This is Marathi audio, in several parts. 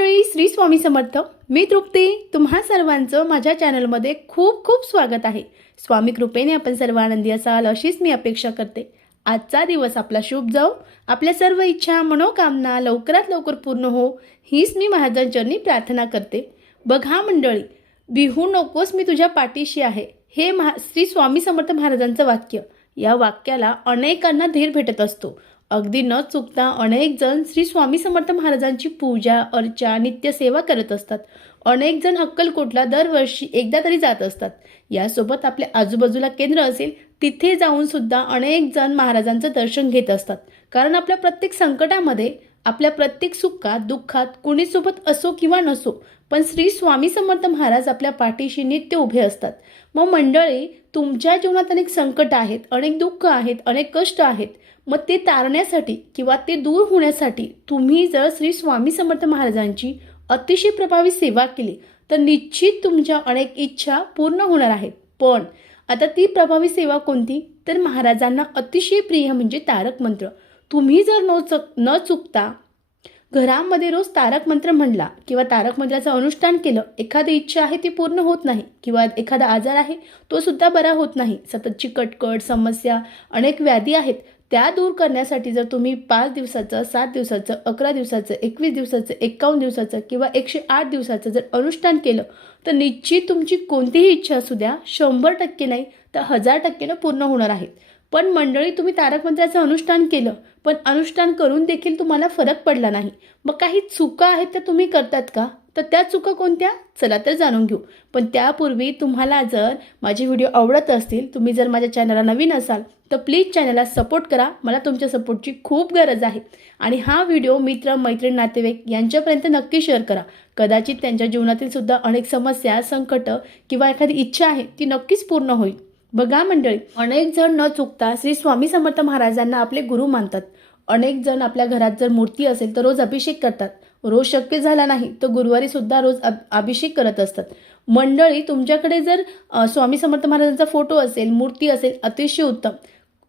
मंडळी श्री स्वामी समर्थ मी तृप्ती. तुम्हा सर्वांचं माझ्या चॅनलमध्ये खूप खूप स्वागत आहे. स्वामी कृपेने आपण सर्व आनंदी असाल अशीच मी अपेक्षा करते. आजचा दिवस आपला शुभ जाऊ आपल्या सर्व इच्छा मनोकामना लवकरात लवकर पूर्ण हो हीच मी महाराजांचरणी प्रार्थना करते. बघा मंडळी बिहू नकोस मी तुझ्या पाठीशी आहे. हे महा श्री स्वामी समर्थ महाराजांचं वाक्य. या वाक्याला अनेकांना धीर भेटत असतो. अगदी न चुकता अनेक जण श्री स्वामी समर्थ महाराजांची पूजा अर्चा नित्यसेवा करत असतात. अनेक जण अक्कलकोटला दरवर्षी एकदा तरी जात असतात. यासोबत आपल्या आजूबाजूला केंद्र असेल तिथे जाऊन सुद्धा अनेक जण महाराजांचं दर्शन घेत असतात. कारण आपल्या प्रत्येक संकटामध्ये आपल्या प्रत्येक सुखात दुःखात कुणीसोबत असो किंवा नसो पण श्री स्वामी समर्थ महाराज आपल्या पाठीशी नित्य उभे असतात. मग मंडळी तुमच्या जीवनात अनेक संकट आहेत अनेक दुःख आहेत अनेक कष्ट आहेत. मग ते तारण्यासाठी किंवा ते दूर होण्यासाठी तुम्ही जर श्री स्वामी समर्थ महाराजांची अतिशय प्रभावी सेवा केली तर निश्चित तुमच्या अनेक इच्छा पूर्ण होणार आहेत. पण आता ती प्रभावी सेवा कोणती? तर महाराजांना अतिशय प्रिय म्हणजे तारक मंत्र. तुम्ही जर न चुक न चुकता घरामध्ये रोज तारक मंत्र म्हणला किंवा तारक मंत्राचं अनुष्ठान केलं एखादी इच्छा आहे ती पूर्ण होत नाही किंवा एखादा आजार आहे तो सुद्धा बरा होत नाही. सततची कटकट समस्या अनेक व्याधी आहेत. त्या दूर करण्यासाठी जर तुम्ही पाच दिवसाचं सात दिवसाचं अकरा दिवसाचं एकवीस दिवसाचं एक्कावन्न दिवसाचं किंवा एकशे आठ दिवसाचं जर अनुष्ठान केलं तर निश्चित तुमची कोणतीही इच्छा असू द्या शंभर टक्के नाही तर हजार टक्केनं पूर्ण होणार आहेत पण मंडळी तुम्ही तारक मंत्राचं अनुष्ठान केलं पण अनुष्ठान करून देखील तुम्हाला फरक पडला नाही. मग काही चुका आहेत त्या तुम्ही करतात का? तर त्या चुका कोणत्या? चला तर जाणून घेऊ. पण त्यापूर्वी तुम्हाला जर माझे व्हिडिओ आवडत असतील तुम्ही जर माझ्या चॅनलला नवीन असाल तर प्लीज चॅनलला सपोर्ट करा. मला तुमच्या सपोर्टची खूप गरज आहे. आणि हा व्हिडिओ मित्र मैत्रीण नातेवाईक यांच्यापर्यंत नक्की शेअर करा. कदाचित त्यांच्या जीवनातील सुद्धा अनेक समस्या संकट किंवा एखादी इच्छा आहे ती नक्कीच पूर्ण होईल. बघा मंडळी अनेक जण न चुकता श्री स्वामी समर्थ महाराजांना आपले गुरु मानतात. अनेक जण आपल्या घरात जर मूर्ती असेल तर रोज अभिषेक करतात. रोज शक्य झाला नाही तर गुरुवारी सुद्धा रोज अभिषेक करत असतात. मंडळी तुमच्याकडे जर स्वामी समर्थ महाराजांचा फोटो असेल मूर्ती असेल अतिशय उत्तम.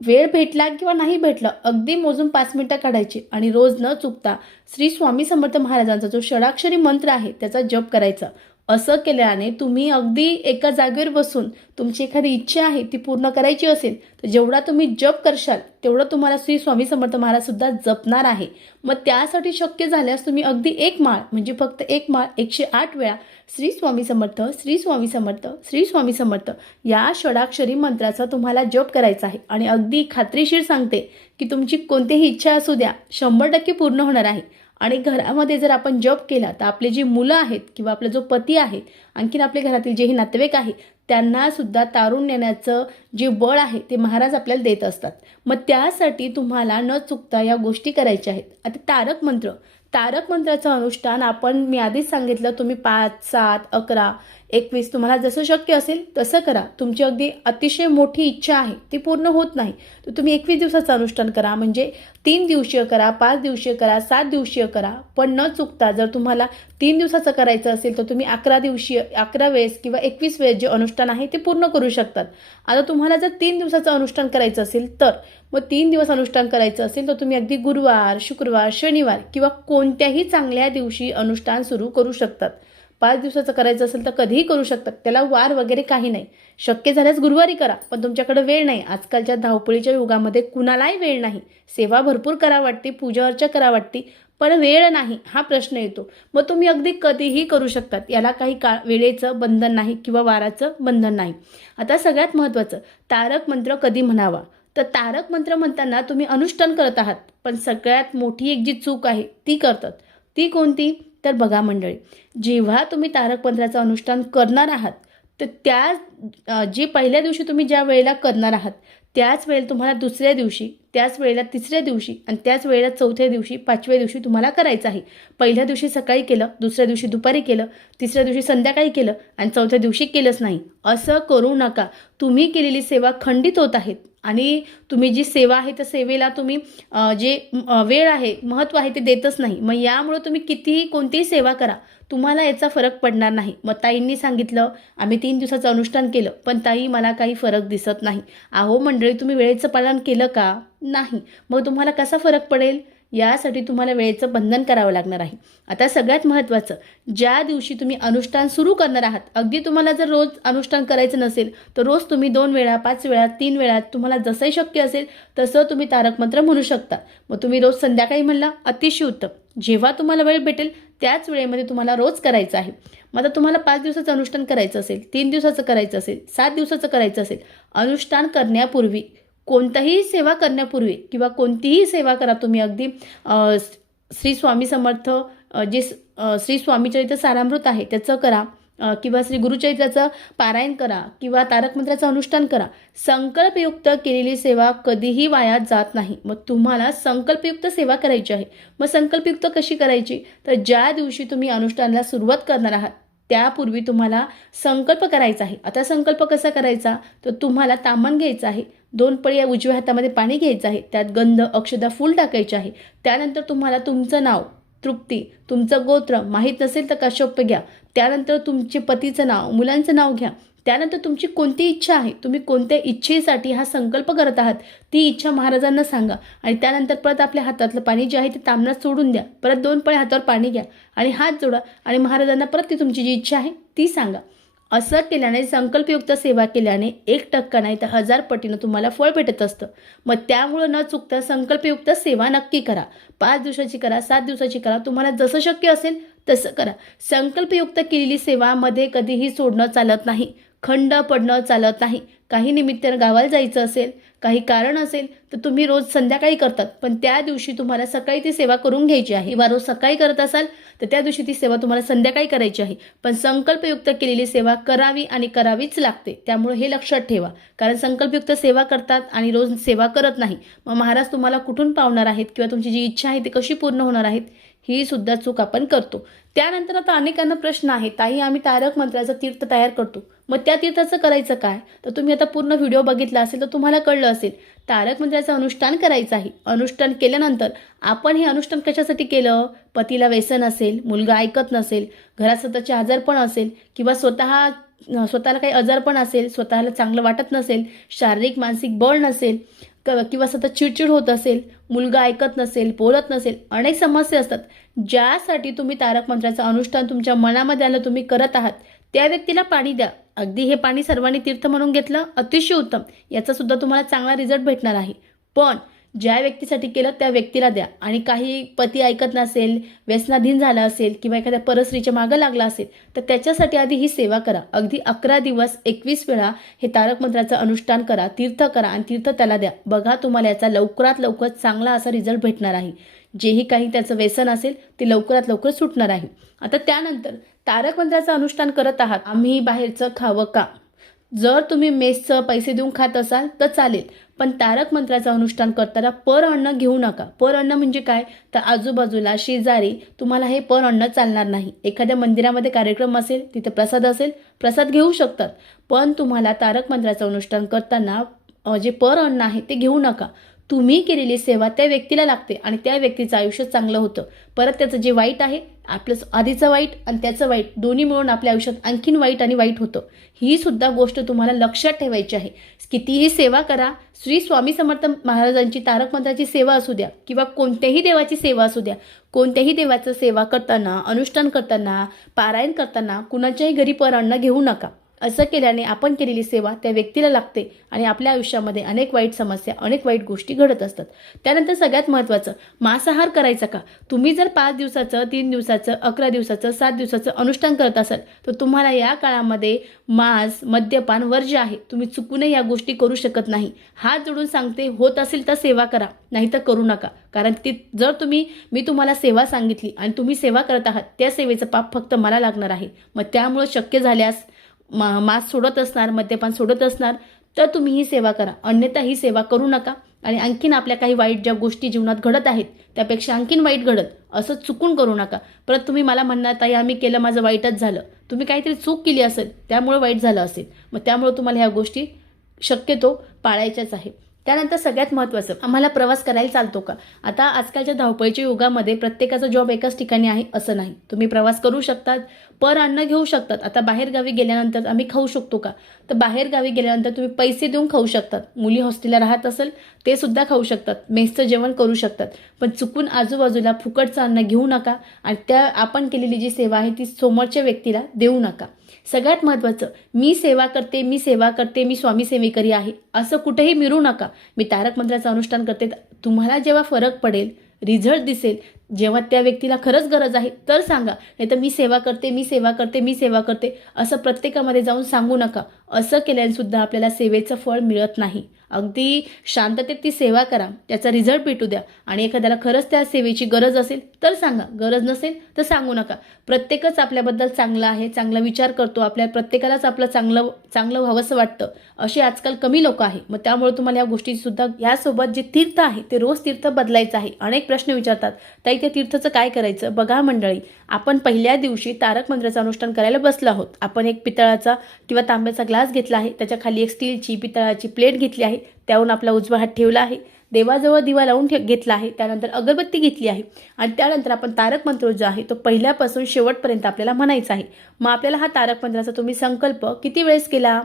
वेळ भेटला किंवा नाही भेटला अगदी मोजून पाच मिनिटं काढायची आणि रोज न चुकता श्री स्वामी समर्थ महाराजांचा जो षडाक्षरी मंत्र आहे त्याचा जप करायचा. असं केल्याने तुम्ही अगदी एका जागेवर बसून तुमची एखादी इच्छा आहे ती पूर्ण करायची असेल तर जेवढा तुम्ही जप करशाल तेवढं तुम्हाला श्री स्वामी समर्थ महाराजसुद्धा जपणार आहे. मग त्यासाठी शक्य झाल्यास तुम्ही अगदी एक माळ म्हणजे फक्त एक माळ एकशे आठ वेळा श्री स्वामी समर्थ श्री स्वामी समर्थ श्री स्वामी समर्थ या षडाक्षरी मंत्राचा तुम्हाला जप करायचा आहे. आणि अगदी खात्रीशीर सांगते की तुमची कोणतीही इच्छा असू द्या शंभर टक्के पूर्ण होणार आहे. आणि घरामध्ये जर आपण जॉब केला तर आपले जी मुलं आहेत किंवा आपला जो पती आहे आणखीन आपल्या घरातील जेही नातेवाईक आहे त्यांनासुद्धा तारून नेण्याचं जे बळ आहे ते महाराज आपल्याला देत असतात. मग त्यासाठी तुम्हाला न चुकता या गोष्टी करायच्या आहेत. आता तारक मंत्र. तारक मंत्राचं अनुष्ठान आपण मी आधीच सांगितलं तुम्ही पाच सात अकरा एकवीस. तुम्हाला जसं शक्य असेल तसं करा. तुमची अगदी अतिशय मोठी इच्छा आहे ती पूर्ण होत नाही. तर तुम्ही एकवीस दिवसाचं अनुष्ठान करा. म्हणजे तीन दिवसीय करा पाच दिवसीय करा सात दिवसीय करा. पण न चुकता जर तुम्हाला तीन दिवसाचं करायचं असेल तर तुम्ही अकरा दिवशीय अकरा वेळेस किंवा एकवीस वेळेस जे अनुष्ठान आहे ते पूर्ण करू शकतात. आता तुम्हाला जर तीन दिवसाचं अनुष्ठान करायचं असेल तर मग तीन दिवस अनुष्ठान करायचं असेल तर तुम्ही अगदी गुरुवार शुक्रवार शनिवार किंवा कोणत्याही चांगल्या दिवशी अनुष्ठान सुरू करू शकतात. पाच दिवसाचं करायचं असेल तर कधीही करू शकतात. त्याला वार वगैरे काही नाही. शक्य झाल्यास गुरुवारी करा पण तुमच्याकडे वेळ नाही. आजकालच्या धावपळीच्या युगामध्ये कुणालाही वेळ नाही. सेवा भरपूर करा वाटते पूजा अर्चा करा वाटते पण वेळ नाही हा प्रश्न येतो. मग तुम्ही अगदी कधीही करू शकतात. याला काही का वेळेचं बंधन नाही किंवा वाराचं बंधन नाही. आता सगळ्यात महत्त्वाचं तारक मंत्र कधी म्हणावा? तर तारक मंत्र म्हणताना तुम्ही अनुष्ठान करत आहात पण सगळ्यात मोठी एक जी चूक आहे ती करतात. ती कोणती? तर बघा मंडळी जेव्हा तुम्ही तारक मंत्राचं अनुष्ठान करणार आहात तर त्या जी जे पहिल्या दिवशी तुम्ही ज्या वेळेला करणार आहात त्याच वेळेला तुम्हाला दुसऱ्या दिवशी त्याच वेळेला तिसऱ्या दिवशी आणि त्याच वेळेला चौथ्या दिवशी पाचव्या दिवशी तुम्हाला करायचं आहे. पहिल्या दिवशी सकाळी केलं दुसऱ्या दिवशी दुपारी केलं तिसऱ्या दिवशी संध्याकाळी केलं आणि चौथ्या दिवशी केलंच नाही. असं करू नका. तुम्ही केलेली सेवा खंडित होत आहेत. आणि तुम्ही जी सेवा आहे त्या सेवेला तुम्ही जे वेळ आहे महत्त्व आहे ते देतच नाही. मग यामुळं तुम्ही कितीही कोणतीही सेवा करा तुम्हाला याचा फरक पडणार नाही. मग ताईंनी सांगितलं आम्ही तीन दिवसाचं अनुष्ठान केलं पण ताई मला काही फरक दिसत नाही. अहो मंडळी तुम्ही वेळेचं पालन केलं का? नाही. मग तुम्हाला कसा फरक पडेल? यासाठी तुम्हाला वेळेचं बंधन करावं लागणार आहे. आता सगळ्यात महत्त्वाचं ज्या दिवशी तुम्ही अनुष्ठान सुरू करणार आहात अगदी तुम्हाला जर रोज अनुष्ठान करायचं नसेल तर रोज तुम्ही दोन वेळा पाच वेळा तीन वेळा तुम्हाला जसंही शक्य असेल तसं तुम्ही तारक मंत्र म्हणू शकता. मग तुम्ही रोज संध्याकाळी म्हणला अतिशय उत्तम. जेव्हा तुम्हाला वेळ भेटेल त्याच वेळेमध्ये तुम्हाला रोज करायचं आहे. मग आता तुम्हाला पाच दिवसाचं अनुष्ठान करायचं असेल तीन दिवसाचं करायचं असेल सात दिवसाचं करायचं असेल अनुष्ठान करण्यापूर्वी कोणताही सेवा करण्यापूर्वी किंवा कोणतीही सेवा करा तुम्ही अगदी श्री स्वामी समर्थ जे श्री स्वामीचरित्र सारामृत आहे त्याचं करा किंवा श्री गुरुचरित्राचं पारायण करा किंवा तारक मंत्राचं अनुष्ठान करा. संकल्पयुक्त केलेली सेवा कधीही वाया जात नाही. मग तुम्हाला संकल्पयुक्त सेवा करायची आहे. मग संकल्पयुक्त कशी करायची? तर ज्या दिवशी तुम्ही अनुष्ठानाला सुरुवात करणार आहात त्यापूर्वी तुम्हाला संकल्प करायचा आहे. आता संकल्प कसा करायचा? तर तुम्हाला तामण घ्यायचं आहे. दोन पळी या उजव्या हातामध्ये पाणी घ्यायचं आहे. त्यात गंध अक्षदा फूल टाकायचे आहे. त्यानंतर तुम्हाला तुमचं नाव तृप्ती तुमचं गोत्र माहीत नसेल तर कश्यप घ्या. त्यानंतर तुमचे पतीचं नाव मुलांचं नाव घ्या. त्यानंतर तुमची कोणती इच्छा आहे? तुम्ही कोणत्या इच्छेसाठी हा संकल्प करत आहात? ती इच्छा महाराजांना सांगा. आणि त्यानंतर परत आपल्या हातातलं पाणी जे आहे ते तांबणात सोडून द्या. परत दोन पळे हातावर पाणी घ्या. आणि हात जोडा आणि महाराजांना परत ती तुमची जी इच्छा आहे ती सांगा. असं केल्याने संकल्पयुक्त सेवा केल्याने एक टक्का नाही तर हजार पटीनं तुम्हाला फळ भेटत असतं. मग त्यामुळं न चुकता संकल्पयुक्त सेवा नक्की करा. पाच दिवसाची करा सात दिवसाची करा. तुम्हाला जसं शक्य असेल तसं करा. संकल्पयुक्त केलेली सेवामध्ये कधीही सोडणं चालत नाही. खंड पडणं चालत नाही. काही निमित्तानं गावाला जायचं असेल काही कारण असेल तर तुम्ही रोज संध्याकाळी करतात. पण त्या दिवशी तुम्हाला सकाळी ती सेवा करून घ्यायची आहे. किंवा रोज सकाळी करत असाल तर त्या दिवशी ती सेवा तुम्हाला संध्याकाळी करायची आहे. पण संकल्पयुक्त केलेली सेवा करावी आणि करावीच लागते. त्यामुळे हे लक्षात ठेवा. कारण संकल्पयुक्त सेवा करतात आणि रोज सेवा करत नाही. मग महाराज तुम्हाला कुठून पावणार आहेत? किंवा तुमची जी इच्छा आहे ती कशी पूर्ण होणार आहेत? ही सुद्धा चूक आपण करतो. त्यानंतर आता अनेकांना प्रश्न आहे ताई आम्ही तारक मंत्राचं तीर्थ तयार करतो. मग त्या तीर्थाचं करायचं काय? तर तुम्ही आता पूर्ण व्हिडिओ बघितला असेल तर तुम्हाला कळलं असेल तारक मंत्राचं अनुष्ठान करायचं आहे. अनुष्ठान केल्यानंतर आपण हे अनुष्ठान कशासाठी केलं? पतीला व्यसन असेल मुलगा ऐकत नसेल घरात स्वतःचे आजारपण असेल किंवा स्वतः स्वतःला काही आजारपण असेल स्वतःला चांगलं वाटत नसेल शारीरिक मानसिक बळ नसेल किंवा सतत चिडचिड होत असेल मुलगा ऐकत नसेल बोलत नसेल अनेक समस्या असतात. ज्यासाठी तुम्ही तारक मंत्राचं अनुष्ठान तुमच्या मनामध्ये आलं तुम्ही करत आहात त्या व्यक्तीला पाणी द्या. अगदी हे पाणी सर्वांनी तीर्थ म्हणून घेतलं अतिशय उत्तम. याचा सुद्धा तुम्हाला चांगला रिझल्ट भेटणार आहे. पण ज्या व्यक्तीसाठी केलं त्या व्यक्तीला द्या. आणि काही पती ऐकत नसेल व्यसनाधीन झाला असेल किंवा एखाद्या परस्त्रीच्या मागं लागला असेल तर त्याच्यासाठी आधी ही सेवा करा. अगदी अकरा दिवस एकवीस वेळा हे तारक मंत्राचं अनुष्ठान करा तीर्थ करा आणि तीर्थ त्याला द्या. बघा तुम्हाला याचा लवकरात लवकर चांगला असा रिझल्ट भेटणार आहे. जेही काही त्याचं व्यसन असेल ते लवकरात लवकर सुटणार आहे. आता त्यानंतर तारक मंत्राचं अनुष्ठान करत आहात. आम्ही बाहेरचं खावं का? जर तुम्ही मेसचं पैसे देऊन खात असाल तर चालेल. पण तारक मंत्राचं अनुष्ठान करताना पर अन्न घेऊ नका. पर अन्न म्हणजे काय? तर आजूबाजूला शेजारी तुम्हाला हे पर अन्न चालणार नाही. एखाद्या मंदिरामध्ये कार्यक्रम असेल तिथे प्रसाद असेल प्रसाद घेऊ शकतात. पण तुम्हाला तारक मंत्राचं अनुष्ठान करताना जे पर अन्न आहे ते घेऊ नका. तुम्ही केलेली सेवा त्या व्यक्तीला लागते आणि त्या व्यक्तीचं आयुष्य चांगलं होतं. परत त्याचं जे वाईट आहे आपलं आधीचं वाईट आणि त्याचं वाईट दोन्ही मिळून आपल्या आयुष्यात आणखीन वाईट आणि वाईट होतं. ही सुद्धा गोष्ट तुम्हाला लक्षात ठेवायची आहे. कितीही सेवा करा श्री स्वामी समर्थ महाराजांची तारक मंत्राची सेवा असू द्या किंवा कोणत्याही देवाची सेवा असू द्या. कोणत्याही देवाचं सेवा करताना अनुष्ठान करताना पारायण करताना कुणाच्याही घरी पर अन्न घेऊ नका. असं केल्याने आपण केलेली सेवा त्या व्यक्तीला लागते आणि आपल्या आयुष्यामध्ये अनेक वाईट समस्या अनेक वाईट गोष्टी घडत असतात. त्यानंतर सगळ्यात महत्त्वाचं मांसाहार करायचा का? तुम्ही जर पाच दिवसाचं तीन दिवसाचं अकरा दिवसाचं सात दिवसाचं अनुष्ठान करत असाल तर तुम्हाला या काळामध्ये मांस मद्यपान वर्ज्य आहे. तुम्ही चुकूनही या गोष्टी करू शकत नाही. हात जोडून सांगते होत असेल तर सेवा करा नाही तर करू नका. कारण ती जर तुम्ही मी तुम्हाला सेवा सांगितली आणि तुम्ही सेवा करत आहात त्या सेवेचं पाप फक्त मला लागणार आहे. मग त्यामुळं शक्य झाल्यास मा मास सोडत असणार मद्यपान सोडत असणार तर तुम्ही ही सेवा करा. अन्यथा ही सेवा करू नका. आणि आणखीन आपल्या काही वाईट ज्या गोष्टी जीवनात घडत आहेत त्यापेक्षा आणखीन वाईट घडत असं चुकून करू नका. परत तुम्ही मला म्हणणार ताई आम्ही केलं माझं वाईटच झालं. तुम्ही काहीतरी चूक केली असेल त्यामुळे वाईट झालं असेल. मग त्यामुळे तुम्हाला ह्या गोष्टी शक्यतो पाळायच्याच आहे त्यानंतर सगळ्यात महत्त्वाचं आम्हाला प्रवास करायला चालतो का? आता आजकालच्या धावपळीच्या युगामध्ये प्रत्येकाचा जॉब एकाच ठिकाणी आहे असं नाही. तुम्ही प्रवास करू शकतात पर अन्न घेऊ शकतात. आता बाहेरगावी गेल्यानंतर आम्ही खाऊ शकतो का? तर बाहेरगावी गेल्यानंतर तुम्ही पैसे देऊन खाऊ शकतात. मुली हॉस्टेलला राहत असेल ते सुद्धा खाऊ शकतात. मेसचं जेवण करू शकतात. पण चुकून आजूबाजूला फुकटचं अन्न घेऊ नका आणि त्या आपण केलेली जी सेवा आहे ती समोरच्या व्यक्तीला देऊ नका. सगळ्यात महत्त्वाचं मी सेवा करते मी सेवा करते मी स्वामी सेवेकरी आहे असं कुठेही मिरू नका. मी तारक मंत्राचं अनुष्ठान करते तुम्हाला जेव्हा फरक पडेल रिझल्ट दिसेल जेव्हा त्या व्यक्तीला खरंच गरज आहे तर सांगा. नाही तर मी सेवा करते मी सेवा करते मी सेवा करते असं प्रत्येकामध्ये जाऊन सांगू नका. असं केल्याने सुद्धा आपल्याला सेवेचं फळ मिळत नाही. अगदी शांततेत ती सेवा करा त्याचा रिझल्ट भेटू द्या. आणि एखाद्याला खरंच त्या सेवेची गरज असेल तर सांगा. गरज नसेल तर सांगू नका. प्रत्येकच आपल्याबद्दल चांगलं आहे चांगला विचार करतो. आपल्या प्रत्येकालाच आपलं चांगलं चांगलं व्हावंसं वाटतं. असे आजकाल कमी लोक आहे. मग त्यामुळे तुम्हाला या गोष्टीसुद्धा यासोबत जे तीर्थ आहे ते रोज तीर्थ बदलायचं आहे. अनेक प्रश्न विचारतात. ताई त्या तीर्थचं काय करायचं? बघा मंडळी आपण पहिल्या दिवशी तारक मंत्राचं अनुष्ठान करायला बसलो आहोत. आपण एक पितळाचा किंवा तांब्याचा ग्लास घेतला आहे. त्याच्याखाली एक स्टीलची पितळाची प्लेट घेतली आहे. त्याहून आपला उजवा हात ठेवला आहे. देवाजवळ दिवा लावून ठे घेतला आहे. त्यानंतर अगरबत्ती घेतली आहे. आणि त्यानंतर आपण तारक मंत्र जो आहे तो पहिल्यापासून शेवटपर्यंत आपल्याला म्हणायचा आहे. मग आपल्याला हा तारक मंत्राचा तुम्ही संकल्प किती वेळेस केला?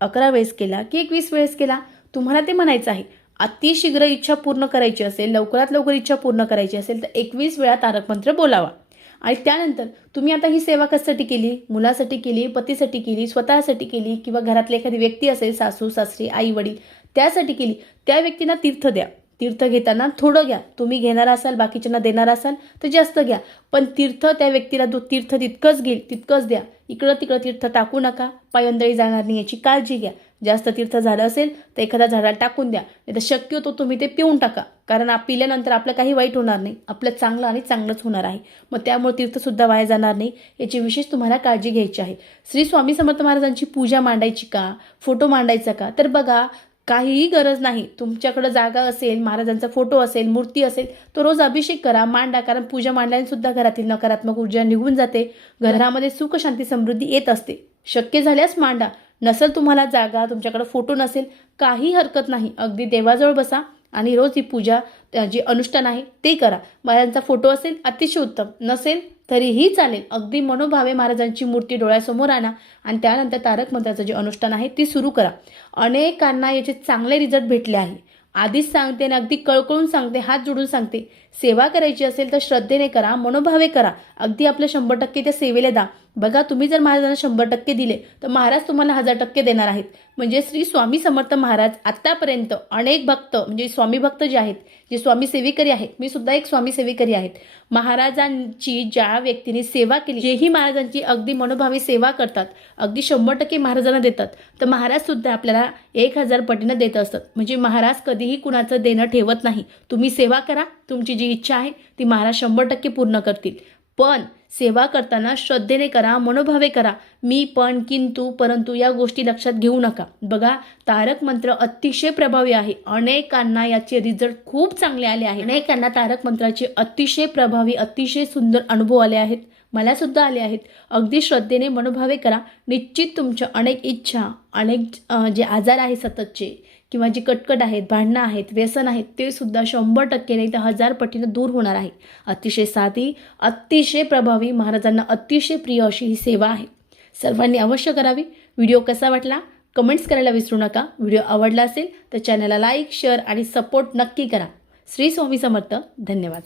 अकरा वेळेस केला की एकवीस वेळेस केला? तुम्हाला ते म्हणायचं आहे. अतिशीघ्र इच्छा पूर्ण करायची असेल लवकरात लवकर इच्छा पूर्ण करायची असेल तर एकवीस वेळा तारक मंत्र बोलावा. आणि त्यानंतर तुम्ही आता ही सेवा कशासाठी केली? मुलासाठी केली? पतीसाठी केली? स्वतःसाठी केली? किंवा घरातली एखादी व्यक्ती असेल सासू सासरी आई वडील त्यासाठी केली. त्या व्यक्तींना तीर्थ द्या. तीर्थ घेताना थोडं घ्या. तुम्ही घेणार असाल बाकीच्यांना देणार असाल तर जास्त घ्या. पण तीर्थ त्या व्यक्तीला दो तीर्थ तितकंच घेईल तितकंच द्या. इकडं तिकडं तीर्थ टाकू नका. पायंदळी जाणार नाही याची काळजी घ्या. जास्त तीर्थ झालं असेल तर एखाद्या झाडाला टाकून द्या. नाही तर शक्यतो तुम्ही ते पिऊन टाका. कारण पिल्यानंतर आपलं काही वाईट होणार नाही. आपलं चांगलं आणि चांगलंच होणार आहे. मग त्यामुळे तीर्थसुद्धा वाया जाणार नाही. याची विशेष तुम्हाला काळजी घ्यायची आहे. श्री स्वामी समर्थ महाराजांची पूजा मांडायची का? फोटो मांडायचा का? तर बघा काहीही गरज नाही. तुमच्याकडं जागा असेल महाराजांचा फोटो असेल मूर्ती असेल तो रोज अभिषेक करा मांडा कारण पूजा मांडल्याने सुद्धा घरातील नकारात्मक ऊर्जा निघून जाते. घरामध्ये सुख शांती समृद्धी येत असते. शक्य झाल्यास मांडा. नसेल तुम्हाला जागा तुमच्याकडे फोटो नसेल काही हरकत नाही. अगदी देवाजवळ बसा. आणि रोज ही पूजा जे अनुष्ठान आहे ते करा. महाराजांचा फोटो असेल अतिशय उत्तम. नसेल तरीही चालेल. अगदी मनोभावे महाराजांची मूर्ती डोळ्यासमोर आणा आणि त्यानंतर तारक मंत्राचं जे अनुष्ठान आहे ते सुरू करा. अनेकांना याचे चांगले रिझल्ट भेटले आहे. आधीच सांगते आणि अगदी कळकळून सांगते हात जोडून सांगते. सेवा करायची असेल तर श्रद्धेने करा मनोभावे करा. अगदी आपलं शंभर टक्के त्या सेवेला दा बघा तुम्ही जर महाराजांना शंभर टक्के दिले तर महाराज तुम्हाला हजार टक्के देणार आहेत. म्हणजे श्री स्वामी समर्थ महाराज आत्तापर्यंत अनेक भक्त म्हणजे स्वामी भक्त जे आहेत जे स्वामी सेवेकरी आहेत मी सुद्धा एक स्वामी सेवेकरी आहेत. महाराजांची ज्या व्यक्तीने सेवा केली जेही महाराजांची अगदी मनोभावी सेवा करतात अगदी शंभर टक्के महाराजांना देतात तर महाराज सुद्धा आपल्याला एक हजार पटीनं देत असतात. म्हणजे महाराज कधीही कुणाचं देणं ठेवत नाही. तुम्ही सेवा करा तुमची जी इच्छा आहे ती महाराज शंभर टक्के पूर्ण करतील. पण सेवा करताना श्रद्धेने करा मनोभावे करा. मी पण किंतु परंतु या गोष्टी लक्षात घेऊ नका. बघा तारक मंत्र अतिशय प्रभावी आहे. अनेकांना याचे रिझल्ट खूप चांगले आले आहे अनेकांना तारक मंत्राचे अतिशय प्रभावी अतिशय सुंदर अनुभव आले आहेत. मला सुद्धा आले आहेत. अगदी श्रद्धेने मनोभावे करा. निश्चित तुमच्या अनेक इच्छा अनेक जे आजार आहे सततचे किंवा जी कटकट आहेत भांडणं आहेत व्यसन आहेत ते सुद्धा शंभर टक्के नाही तर हजार पटीनं दूर होणार आहे. अतिशय साधी अतिशय प्रभावी महाराजांना अतिशय प्रिय अशी ही सेवा आहे. सर्वांनी अवश्य करावी. व्हिडिओ कसा वाटला? कमेंट्स करायला विसरू नका. व्हिडिओ आवडला असेल तर चॅनलला लाईक शेअर आणि सपोर्ट नक्की करा. श्री स्वामी समर्थ. धन्यवाद.